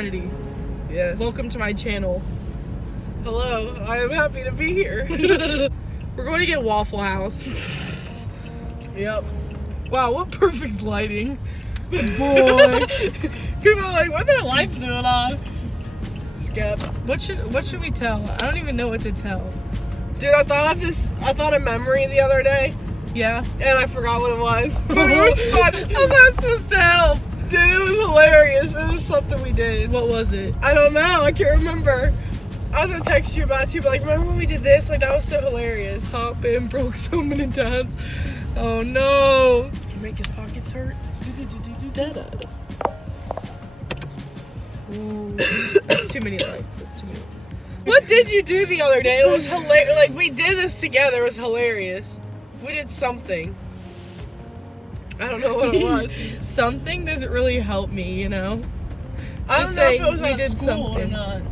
Serenity. Yes. Welcome to my channel. Hello, I am happy to be here. We're going to get Waffle House. Yep. Wow, what perfect lighting. Boy. People are like, what are their lights doing on? Skip. What should we tell? I don't even know what to tell. Dude, I thought of memory the other day, Yeah? and I forgot what it was. But it was fun. How's that supposed to help? Dude, it was hilarious. It was something we did. What was it? I don't know. I can't remember. I was gonna text you about it too, but like, remember when we did this? Like, that was so hilarious. Top and broke so many times. Oh no. You make his pockets hurt. Dead us. Ooh. That's too many lights. That's too many. What did you do the other day? It was hilarious. Like, we did this together. It was hilarious. We did something. I don't know what it was. Something doesn't really help me, you know? I don't Just know say if it was we at did school or something. not.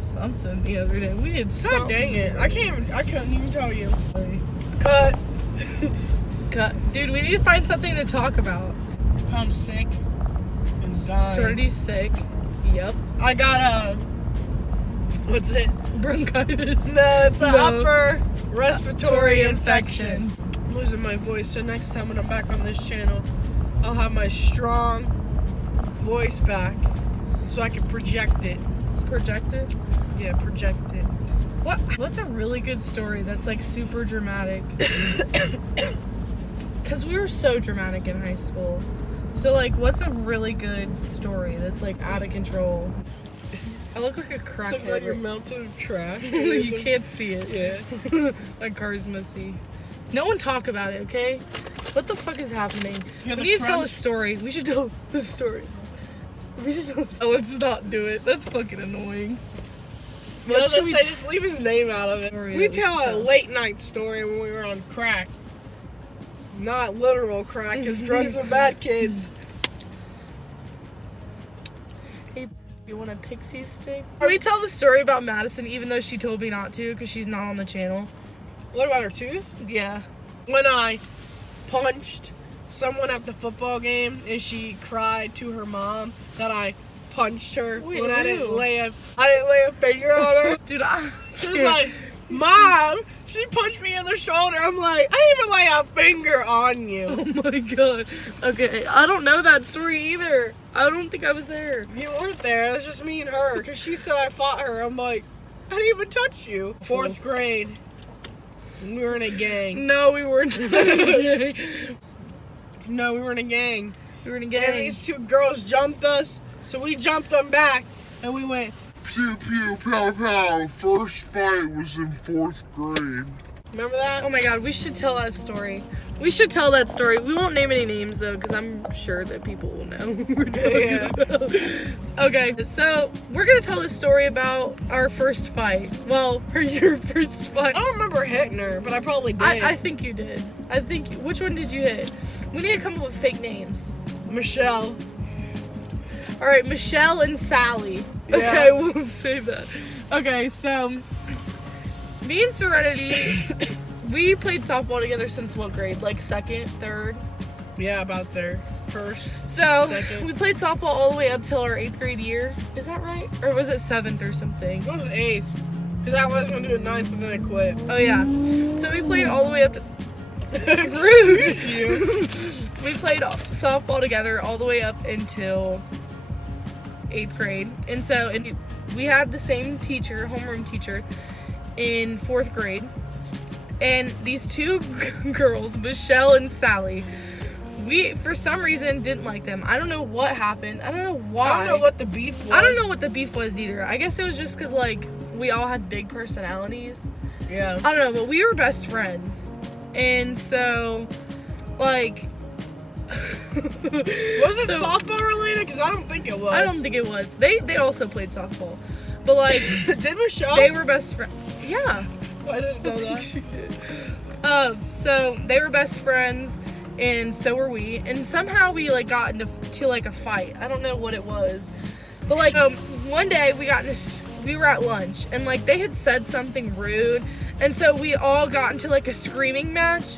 Something the other day. We did God something. dang it. I couldn't even tell you. Cut. Dude, we need to find something to talk about. I'm sick and dying. Serenity's sick. Yep. I got what's it? Bronchitis. No, it's an No. upper respiratory infection. I'm losing my voice, so next time when I'm back on this channel, I'll have my strong voice back so I can project it. Project it? Yeah, project it. What's a really good story that's like super dramatic? Because we were so dramatic in high school. So like, what's a really good story that's like out of control? I look like a Something crackhead. like your mountain of trash. You can't see it. Yeah. My car's messy. No one talk about it, okay? What the fuck is happening? Yeah, We the need to tell a crunch. story. We should tell the story. We should tell. Oh, let's not do it. That's fucking annoying. No, let's should we say just leave his name out of it. Story We that we tell a tell. late night story when we were on crack. Not literal crack, because drugs are bad, kids. Hey, you want a pixie stick? Can we tell the story about Madison even though she told me not to because she's not on the channel? What about her tooth? Yeah. When I punched someone at the football game and she cried to her mom that I punched her Wait, when I didn't who? lay a finger on her. Dude, She was like, Mom, she punched me in the shoulder. I'm like, I didn't even lay a finger on you. oh my god. Okay, I don't know that story either. I don't think I was there. You weren't there. It was just me and her. Because she said I fought her. I'm like, I didn't even touch you. Fourth grade. And we were in a gang. No, we weren't. No, we were in a gang. We were in a And gang. these two girls jumped us. So we jumped them back. And we went, Pew pew pow pow. First fight was in 4th grade. remember that? Oh my god, we should tell that story. We should tell that story. We won't name any names though, because I'm sure that people will know who we're talking Yeah. about. Okay, so we're gonna tell a story about our first fight. Well, your first fight. I don't remember hitting her, but I probably did. I think you did. Which one did you hit? We need to come up with fake names. Michelle. All right, Michelle and Sally. Yeah. Okay, we'll say that. Okay, so me and Serenity, we played softball together since what grade? Like second, third? Yeah, about there. First. So Second. we played softball all the way up till our 8th grade year. Is that right? Or was it 7th or something? What was 8th? Because I was going to do it 9th, but then I quit. Oh yeah. So we played all the way up to Rude. You. we played softball together all the way up until 8th grade. And so we had the same teacher, homeroom teacher, in 4th grade. And these two girls, Michelle and Sally, we, for some reason, didn't like them. I don't know what happened. I don't know why. I don't know what the beef was. I don't know what the beef was either. I guess it was just because, like, we all had big personalities. Yeah. I don't know, but we were best friends. And so, like... Was it softball related? Because I don't think it was. I don't think it was. They also played softball. But, like... Did Michelle? They were best friends. Yeah. I didn't know that. So they were best friends, and so were we. And somehow we like got into like a fight. I don't know what it was, but like one day we were at lunch, and like they had said something rude, and so we all got into like a screaming match.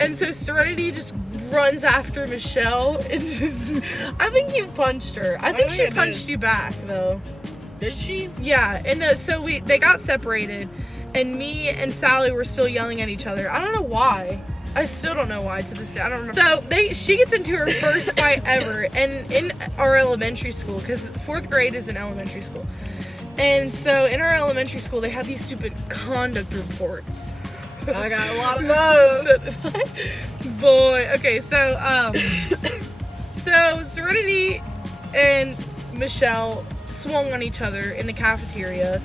And so Serenity just runs after Michelle and just, I think you punched her. I think she punched you back though. Did she? Yeah, and so they got separated, and me and Sally were still yelling at each other. I don't know why. I still don't know why to this day. I don't remember. So she gets into her first fight ever, and in our elementary school, because 4th grade is an elementary school, and so in our elementary school they had these stupid conduct reports. I got a lot of those. So, boy, okay, so so Serenity and Michelle swung on each other in the cafeteria,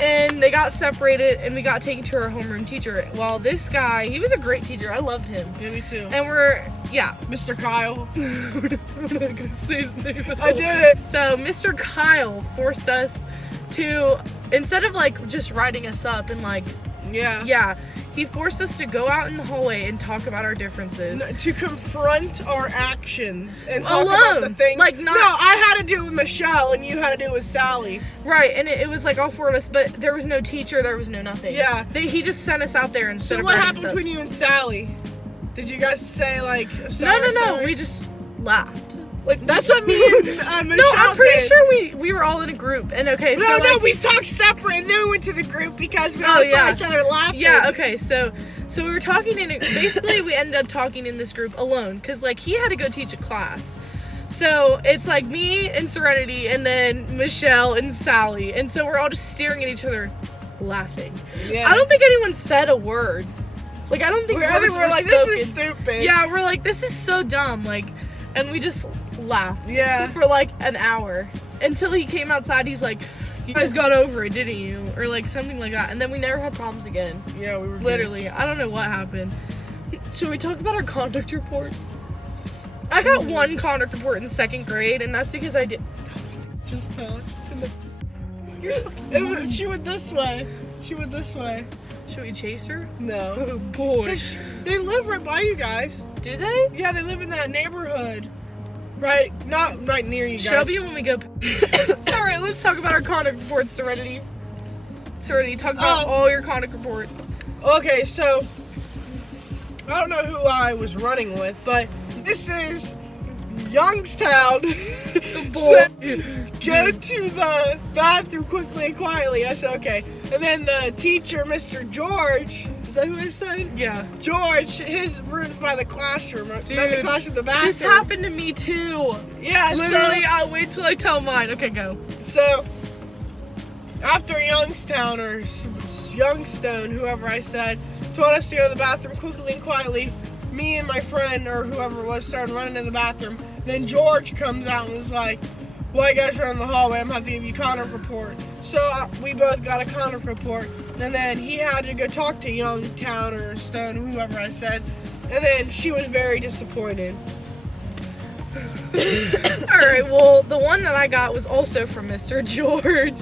and they got separated, and we got taken to our homeroom teacher. Well, this guy, he was a great teacher. I loved him. Yeah, me too. And Mr. Kyle. I'm not gonna say his name. I did it. So Mr. Kyle forced us to, instead of like just writing us up and like, yeah, he forced us to go out in the hallway and talk about our differences. To confront our actions and talk Alone. about the things. Like, not. No, I had to do it with Michelle and you had to do it with Sally. Right, and it was like all 4 of us, but there was no teacher, there was no nothing. Yeah. He just sent us out there instead So of what writing happened stuff. between you and Sally? Did you guys say like No, sorry? we just laughed. Like, That's what me and Michelle no, I'm pretty did. sure we were all in a group, and okay, No, so no, like, we talked separate and then we went to the group because we all saw each other laughing. Yeah, okay, so we were talking in basically we ended up talking in this group alone, because like he had to go teach a class. So it's like me and Serenity and then Michelle and Sally, and so we're all just staring at each other laughing. Yeah. I don't think anyone said a word. Like, I don't think words were like, spoken. this is stupid. Yeah, we're like, this is so dumb, like, and we just laughed. Yeah. For like an hour until he came outside. He's like, you guys got over it, didn't you? Or like something like that. And then we never had problems again. Yeah, we were Literally. I don't know what happened. Should we talk about our conduct reports? I got one conduct report in 2nd grade, and that's because I did. Just passed. You're fucking. She went this way. She went this way. Should we chase her? No. Oh boy. 'Cause they live right by you guys. Do they? Yeah, they live in that neighborhood. Right, not right near you guys. Shelby, when we go. Alright, let's talk about our conduct reports, Serenity. Serenity, talk about all your conduct reports. Okay, so I don't know who I was running with, but this is Youngstown. Boy. Go to the bathroom quickly and quietly. I said, okay. And then the teacher, Mr. George, is that who I said? Yeah. George, his room's by the classroom. Dude, not the classroom, the bathroom. This happened to me too. Yeah, Literally, I'll wait till I tell mine. Okay, go. So, after Youngstown or Youngstone, whoever I said, told us to go to the bathroom quickly and quietly, me and my friend or whoever it was started running in the bathroom. Then George comes out and was like, "Why you guys run in the hallway? I'm gonna have to give you a conduct report." So we both got a conduct report, and then he had to go talk to Youngtown or Stone, whoever I said, and then she was very disappointed. Alright, well, the one that I got was also from Mr. George,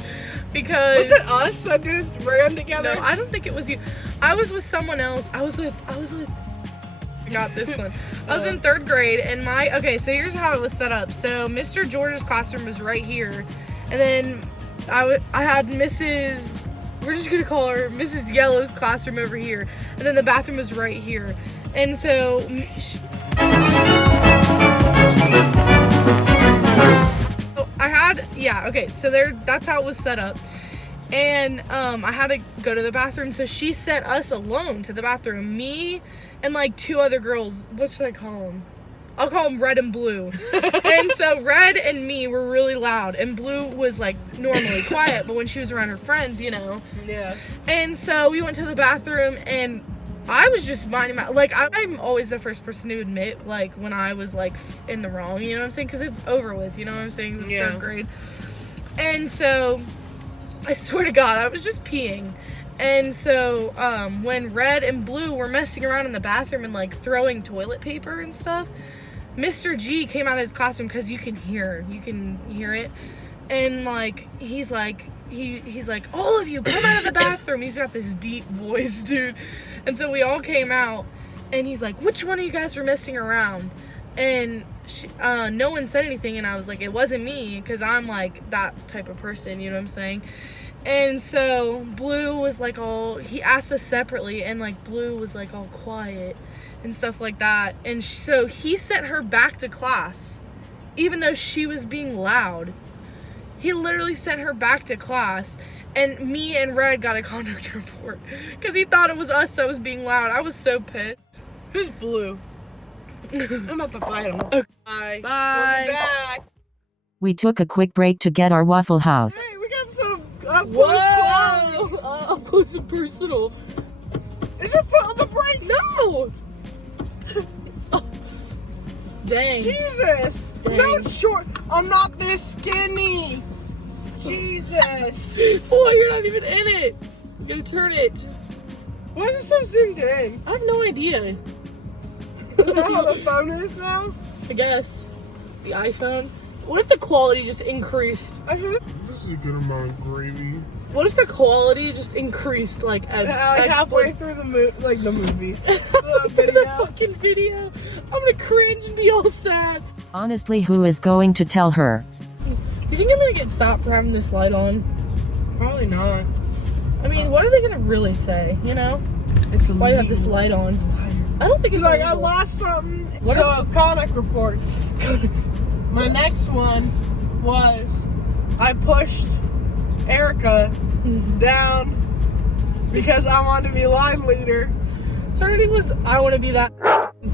because... Was it us that did it ran together? No, I don't think it was you. I was with someone else. I was with I got this one. I was in 3rd grade, and okay, so here's how it was set up. So Mr. George's classroom was right here, and then I had Mrs. We're just gonna call her Mrs. Yellow's classroom over here, and then the bathroom was right here. And so so that's how it was set up. And I had to go to the bathroom, so she sent us alone to the bathroom. Me and like 2 other girls. What should I call them? I'll call them Red and Blue. And so Red and me were really loud, and Blue was like normally quiet, but when she was around her friends, you know. Yeah. And so we went to the bathroom, and I was just minding my, like, I'm always the first person to admit, like, when I was like in the wrong, you know what I'm saying? Because it's over with, you know what I'm saying? It was 3rd grade. And so I swear to God, I was just peeing. And so when Red and Blue were messing around in the bathroom and like throwing toilet paper and stuff, Mr. G came out of his classroom, because you can hear it, and like he's like all of you come out of the bathroom. He's got this deep voice, dude. And so we all came out, and he's like, which one of you guys were messing around? And no one said anything, and I was like, it wasn't me, because I'm like that type of person, you know what I'm saying? And so Blue was like he asked us separately, and like Blue was like all quiet, and stuff like that. And so he sent her back to class, even though she was being loud. He literally sent her back to class, and me and Red got a conduct report because he thought it was us that was being loud. I was so pissed. Who's blue? I'm about to fight him. Okay. Bye. Bye. We'll be back. We took a quick break to get our Waffle House. Hey, we got some up close quality. Up close and personal. Is your foot on the brake? No! Dang. Jesus! Dang. No short. I'm not this skinny. Jesus. Boy, you're not even in it. You gotta turn it. Why is it so zoomed in? I have no idea. Is that how the phone is now? I guess. The iPhone. What if the quality just increased? Actually, This is a good amount of gravy. What if the quality just increased like halfway through the movie, the movie. The video. the fucking video? I'm gonna cringe and be all sad. Honestly, who is going to tell her? Do you think I'm gonna get stopped for having this light on? Probably not. I mean, what are they gonna really say? You know? It's Why do you have this light on? I don't think it's like I illegal. lost something. What So conduct reports. My next one was I pushed Erica down because I wanted to be line leader. Certainty was I want to be that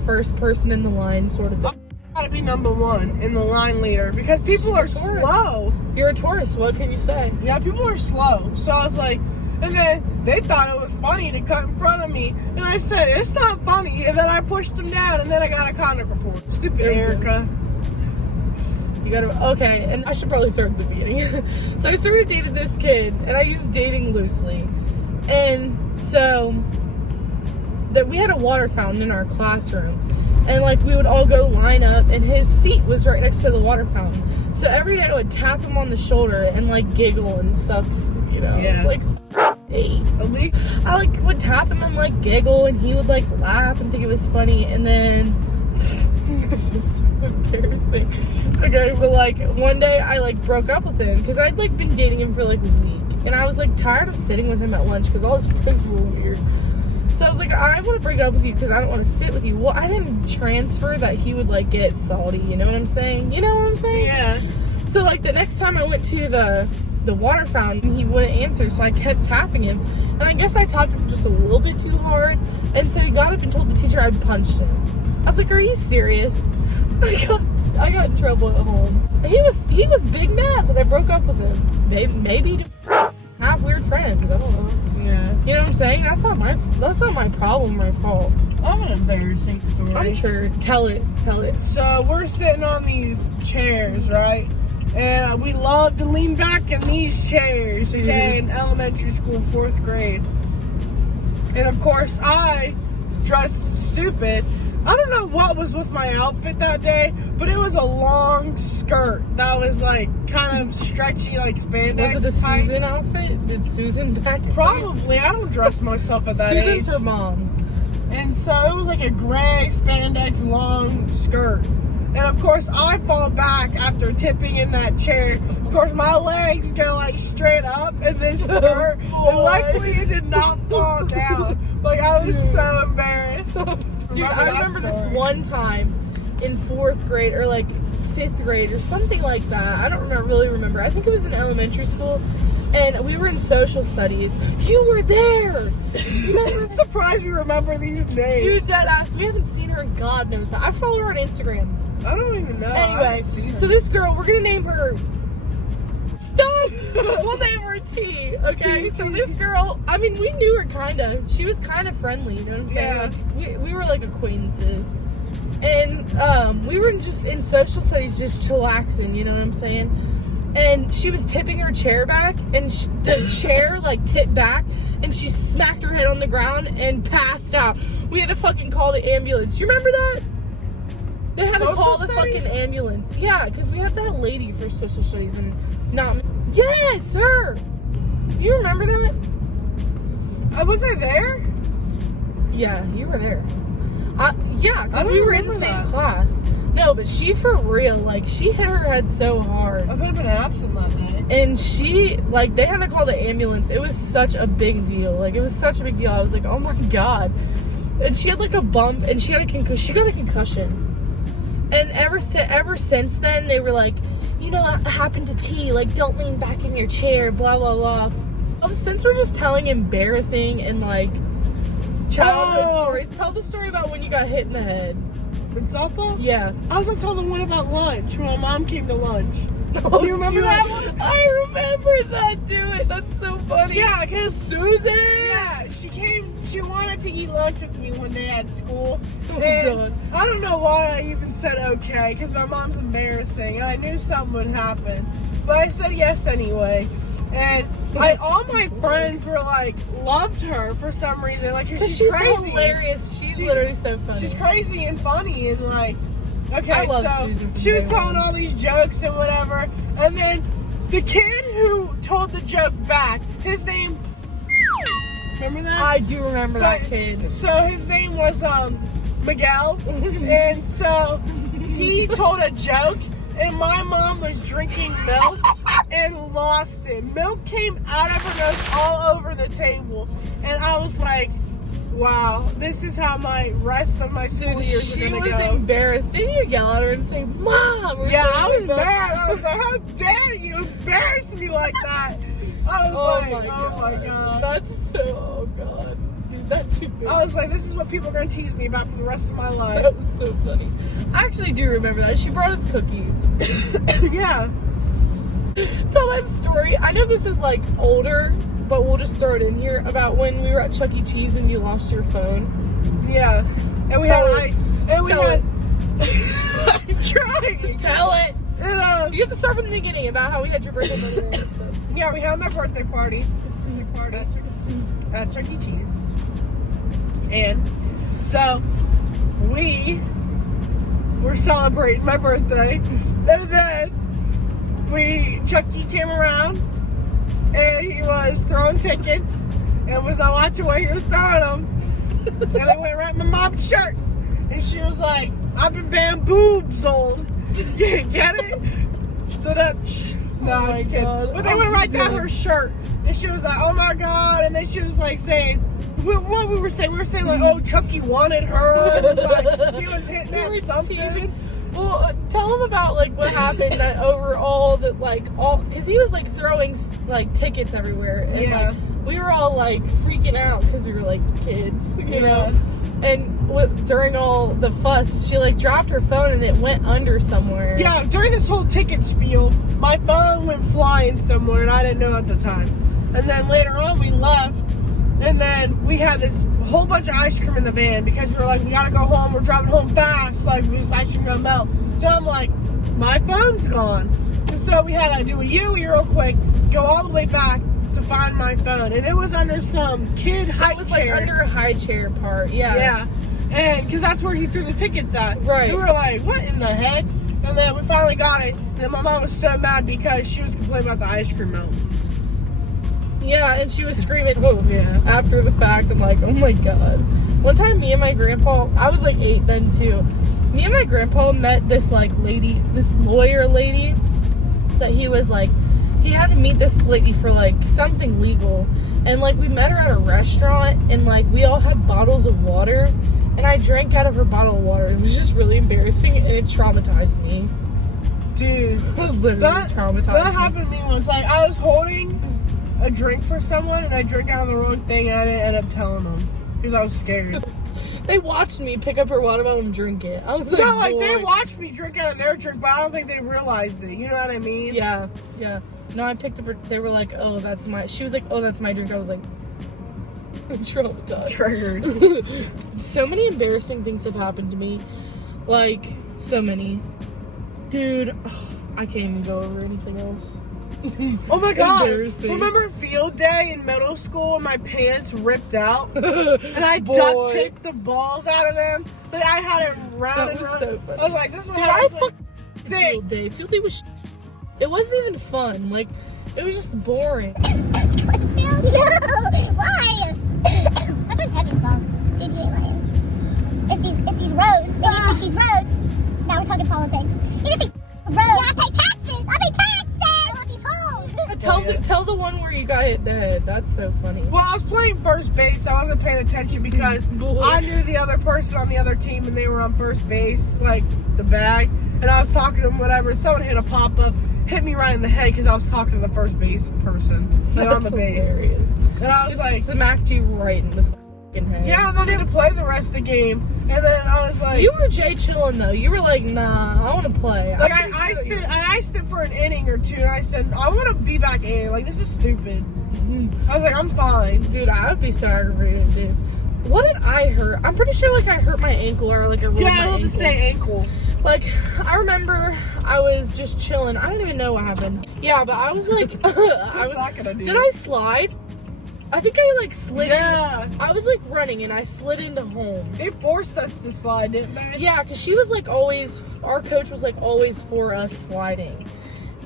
first person in the line sort of thing. I gotta be number one in the line leader because people are She's a Taurus. slow. You're a Taurus. What can you say? Yeah, people are slow. So I was like, and then they thought it was funny to cut in front of me. And I said, it's not funny. And then I pushed them down and then I got a conduct report. Stupid There you go. Erica. You gotta, okay, and I should probably start at the beginning. So I started dating this kid, and I used dating loosely. And so, that we had a water fountain in our classroom. And like, we would all go line up, and his seat was right next to the water fountain. So every day I would tap him on the shoulder and like giggle and stuff, 'cause, you know, Yeah. it's like 8. At least I like would tap him and like giggle, and he would like laugh and think it was funny, and then this is so embarrassing. Okay, but like one day I like broke up with him because I'd like been dating him for like a week, and I was like tired of sitting with him at lunch because all his friends were weird. So I was like, I want to break up with you because I don't want to sit with you. Well, I didn't transfer that he would like get salty. You know what I'm saying? You know what I'm saying? yeah. So like the next time I went to the water fountain, he wouldn't answer, so I kept tapping him. And I guess I tapped him just a little bit too hard, and so he got up and told the teacher I'd punched him. I was like, are you serious? I got in trouble at home. He was big mad that I broke up with him. Maybe to have weird friends. I don't know. Yeah. You know what I'm saying? That's not my problem or fault. I have an embarrassing story. I'm sure. Tell it. So we're sitting on these chairs, right? And we love to lean back in these chairs, okay, in elementary school, 4th grade. And of course, I dressed stupid. I don't know what was with my outfit that day, but it was a long skirt that was like kind of stretchy, like spandex. Was it a type. Susan outfit? Did Susan back? Probably. I don't dress myself at that Susan's age. her mom. And so it was like a gray spandex long skirt. And of course, I fall back after tipping in that chair. Of course, my legs go like straight up in this skirt. Oh, And luckily, it did not fall down. Like, I was so embarrassed. Dude, I remember this one time in 4th grade or like 5th grade or something like that. I don't really remember. I think it was in elementary school. And we were in social studies. You were there. I'm surprised we remember these names. Dude, deadass. We haven't seen her in God knows how. I follow her on Instagram. I don't even know. I Anyway, haven't seen her. so this girl, we're gonna name her. Stop! We'll name her T. Okay. T. So this girl, I mean, we knew her kinda. She was kind of friendly. You know what I'm saying? Yeah. Like, we were like acquaintances, and we were just in social studies, just chillaxing. You know what I'm saying? And she was tipping her chair back, and the chair like tipped back, and she smacked her head on the ground and passed out. We had to fucking call the ambulance. You remember that? They had to Social call the studies? fucking ambulance. Yeah, because we had that lady for social studies and not. Yes, her. You remember that? Was I there? Yeah, you were there. Yeah, I because don't we were in the remember same that. class. No, but she for real, like, she hit her head so hard. I could have been absent that day. And she, like, they had to call the ambulance. It was such a big deal. Like, it was such a big deal. I was like, oh my God. and she had like a bump, and she had a concussion. She got a concussion. And ever since then, they were like, you know what happened to T? Like, don't lean back in your chair, blah, blah, blah. Well, since we're just telling embarrassing and, like, childhood stories, tell the story about when you got hit in the head. In softball? Yeah. I was going to tell the one about lunch, when my mom came to lunch. Do you remember that one? I remember that, dude. That's so funny. Yeah, because Susan. Yeah, she wanted to eat lunch with me one day at school. Oh, and God. I don't know why I even said okay, because my mom's embarrassing, and I knew something would happen. But I said yes anyway. And all my friends were like, loved her for some reason. Like, she's crazy. Hilarious. She's literally so funny. She's crazy and funny, and like, okay, I love so Susan from she was day telling one. all these jokes and whatever. And then the kid who told the joke back, his name, remember that? I do remember that But- kid. So his name was Miguel, and so he told a joke, and my mom was drinking milk and lost it. Milk came out of her nose all over the table, and I was like, wow, this is how my rest of my school Dude, years are she gonna was go. embarrassed. Didn't you yell at her and say, Mom? Or Yeah, I something was like that? mad. I was like, how dare you embarrass me like that? I was oh my god. That's so, oh god. Dude, that's embarrassing. I was like, this is what people are going to tease me about for the rest of my life. That was so funny. I actually do remember that. She brought us cookies. Yeah. Tell that story. I know this is like older, but we'll just throw it in here about when we were at Chuck E. Cheese and you lost your phone. Yeah. And we Tell had, it. I'm trying. Tell it. And, You have to start from the beginning about how we had your birthday party and stuff. yeah, we had my birthday party. At Chuck E. Cheese. And so we were celebrating my birthday. And then Chucky came around and he was throwing tickets and was not watching where he was throwing them. And they went right in my mom's shirt. And she was like, I've been bamboozled. Get it? So that, no, Oh I'm my just kidding. God. But they went right down her shirt. And she was like, oh my God. And then she was like saying, what we were saying? We were saying like, oh, Chucky wanted her. It was like, he was hitting We were at something. teasing. Well, tell him about like what happened that overall that like all because he was like throwing like tickets everywhere and Yeah. like we were all like freaking out because we were like kids, you know. And during all the fuss, she like dropped her phone and it went under somewhere. Yeah, during this whole ticket spiel, my phone went flying somewhere and I didn't know at the time. And then later on we left and then we had this whole bunch of ice cream in the van because we were like, we gotta go home, we're driving home fast, like this ice cream gonna melt. Then I'm like, my phone's gone. And so we had to do a U-turn real quick, go all the way back to find my phone. And it was under some kid high chair. It was like under a high chair part. Yeah. Yeah. And because that's where he threw the tickets at. Right. We were like, what in the heck? And then we finally got it. And then my mom was so mad because she was complaining about the ice cream melt. Yeah, and she was screaming after the fact. I'm like, oh my god. One time, me and my grandpa, I was like 8 then too. Me and my grandpa met this like lady, this lawyer lady, that he was like, he had to meet this lady for like something legal. And like we met her at a restaurant and like we all had bottles of water. And I drank out of her bottle of water. It was just really embarrassing and it traumatized me. Dude. Literally traumatized That me. happened to me once. Like, I was holding a drink for someone and I drank out of the wrong thing and I didn't end up telling them because I was scared. They watched me pick up her water bottle and drink it. I was like, No, like, they boy. watched me drink out of their drink, but I don't think they realized it. You know what I mean? Yeah, yeah. No, I picked up her. They were like, oh, that's my. She was like, oh, that's my drink. I was like, traumatized. Triggered. So many embarrassing things have happened to me. Like, so many. Dude, I can't even go over anything else. Oh my god. Embarrassing. Remember field day in middle school and my pants ripped out? And I Boy. duct taped the balls out of them. But I had it round That and was round. so funny. I was like, this is what Dude, happens I when- fucking Thick. field day. Field day was. It wasn't even fun. Like, it was just boring. Why? My friend's heavy balls. Dude, you ain't lying. It's these roads. They need to fix these roads. Now we're talking politics. You need to fix roads. Yeah, I pay taxes. I pay taxes. I want these homes. Tell the one where you got hit in the head. That's so funny. Well, I was playing first base. So I wasn't paying attention because I knew the other person on the other team and they were on first base, like the bag. And I was talking to them, whatever. Someone hit a pop up, hit me right in the head because I was talking to the first base person. Like on the base. Hilarious. And I was Just like, smacked you right in the fucking head. yeah, and then I had to play the rest of the game. And then I was like, You were Jay chilling though. You were like, nah, I want to play. like I iced it for an inning or two, and I said, I want to be back in. Like, this is stupid. I was like, I'm fine. Dude, I would be so aggravated, dude. What did I hurt? I'm pretty sure like I hurt my ankle or like I rolled my Yeah, I ankle. was to say ankle. Like, I remember I was just chilling. I don't even know what happened. Yeah, but I was like, What's that gonna do? did I slide? I think I like slid Yeah. in. I was like running and I slid into home. They forced us to slide, didn't they? Yeah, because she was like always, our coach was like always for us sliding.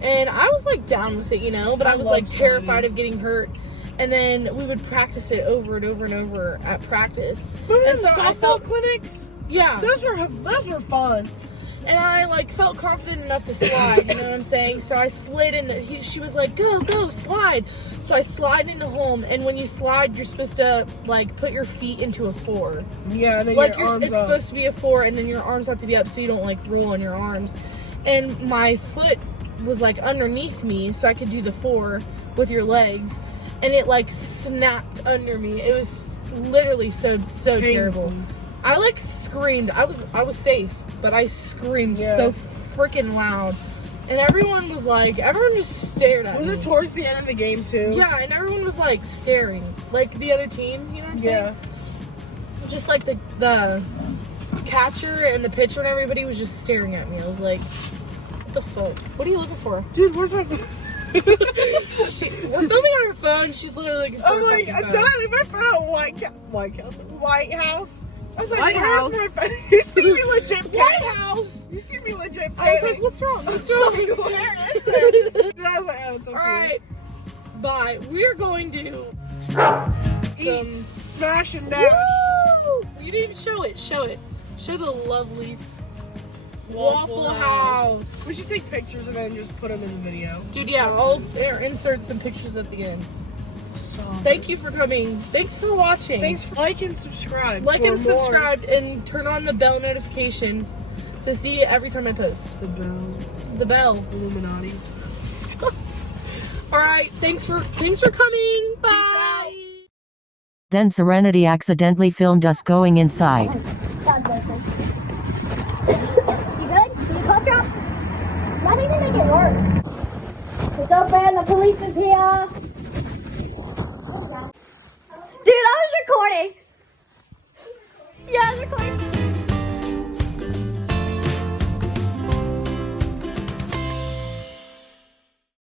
And I was like down with it, you know, but I was love like terrified sliding. of getting hurt. And then we would practice it over and over and over at practice. Remember And the so I softball felt, clinics? yeah. Those were fun. And I like felt confident enough to slide, you know what I'm saying? So I slid in. She was like, "Go, slide." So I slide into home, and when you slide, you're supposed to like put your feet into a 4. Yeah, and then Like your arms it's up. supposed to be a 4, and then your arms have to be up so you don't like roll on your arms. And my foot was like underneath me, so I could do the 4 with your legs, and it like snapped under me. It was literally so Painful. terrible. I like screamed. I was safe, but I screamed so freaking loud. And everyone just stared at Was me. it towards the end of the game too? Yeah, and everyone was like staring. Like the other team, you know what I'm saying? Yeah. Just like the catcher and the pitcher and everybody was just staring at me. I was like, what the fuck? What are you looking for? Dude, where's my phone? We're filming on her phone. She's literally looking for I'm her like, fucking I'm phone. done with my phone at White House. I was like, White where's House? my phone? You see me legit White panic. House! You see me legit I was panic. like, what's wrong? What's Like, wrong? where is it? And I was like, oh, it's okay. Alright, bye. We're going to Eat, smash and dash. Woo! You didn't even show it. Show it. Show the lovely Waffle House. We should take pictures and then just put them in the video. Dude, yeah, I'll insert some pictures at the end. Thank you for coming. Thanks for watching. Thanks for like and subscribe. Like for and more. subscribe and turn on the bell notifications to see it every time I post. The bell. The bell. Illuminati. Alright, thanks for coming. Bye. Then Serenity accidentally filmed us going inside. Dog boyfriend. You good? Can you cough drop? Nothing to make it worse. It's open. The police is here. Dude, I was recording. Yeah, I was recording.